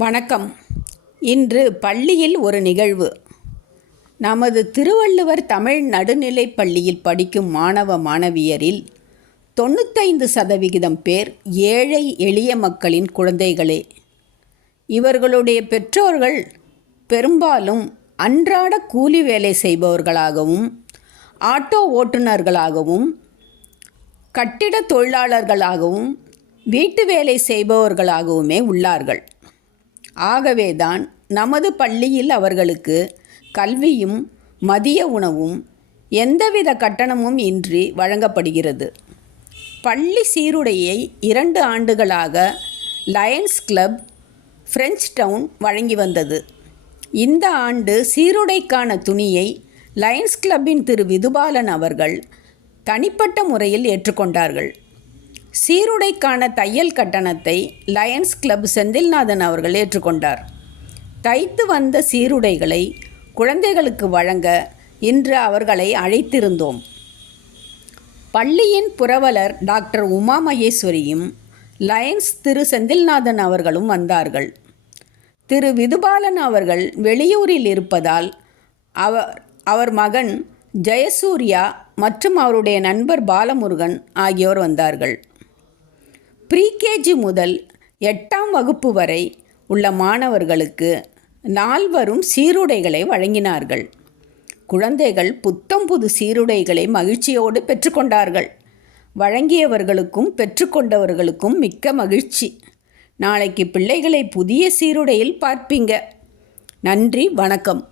வணக்கம். இன்று பள்ளியில் ஒரு நிகழ்வு. நமது திருவள்ளுவர் தமிழ் நடுநிலைப் பள்ளியில் படிக்கும் மாணவ மாணவியரில் தொண்ணூத்தைந்து சதவிகிதம் பேர் ஏழை எளிய மக்களின் குழந்தைகளே. இவர்களுடைய பெற்றோர்கள் பெரும்பாலும் அன்றாட கூலி வேலை செய்பவர்களாகவும் ஆட்டோ ஓட்டுநர்களாகவும் கட்டிட தொழிலாளர்களாகவும் வீட்டு வேலை செய்பவர்களாகவுமே உள்ளார்கள். ஆகவேதான் நமது பள்ளியில் அவர்களுக்கு கல்வியும் மதிய உணவும் எந்தவித கட்டணமும் இன்றி வழங்கப்படுகிறது. பள்ளி சீருடையை இரண்டு ஆண்டுகளாக லயன்ஸ் கிளப் பிரெஞ்ச் டவுன் வழங்கி வந்தது. இந்த ஆண்டு சீருடைக்கான துணியை லயன்ஸ் கிளப்பின் திரு விதுபாலன் அவர்கள் தனிப்பட்ட முறையில் ஏற்றுக்கொண்டார்கள். சீருடைக்கான தையல் கட்டணத்தை லயன்ஸ் கிளப் செந்தில்நாதன் அவர்கள் ஏற்றுக்கொண்டார். தைத்து வந்த சீருடைகளை குழந்தைகளுக்கு வழங்க இன்று அவர்களை அழைத்திருந்தோம். பள்ளியின் புரவலர் டாக்டர் உமா மகேஸ்வரியும் லயன்ஸ் திரு செந்தில்நாதன் அவர்களும் வந்தார்கள். திரு விதுபாலன் அவர்கள் வெளியூரில் இருப்பதால் அவர் அவர் மகன் ஜெயசூர்யா மற்றும் அவருடைய நண்பர் பாலமுருகன் ஆகியோர் வந்தார்கள். ப்ரீகேஜி முதல் எட்டாம் வகுப்பு வரை உள்ள மாணவர்களுக்கு நால்வரும் சீருடைகளை வழங்கினார்கள். குழந்தைகள் புத்தம் புது சீருடைகளை மகிழ்ச்சியோடு பெற்றுக்கொண்டார்கள். வழங்கியவர்களுக்கும் பெற்றுக்கொண்டவர்களுக்கும் மிக்க மகிழ்ச்சி. நாளைக்கு பிள்ளைகளை புதிய சீருடையில் பார்ப்பீங்க. நன்றி வணக்கம்.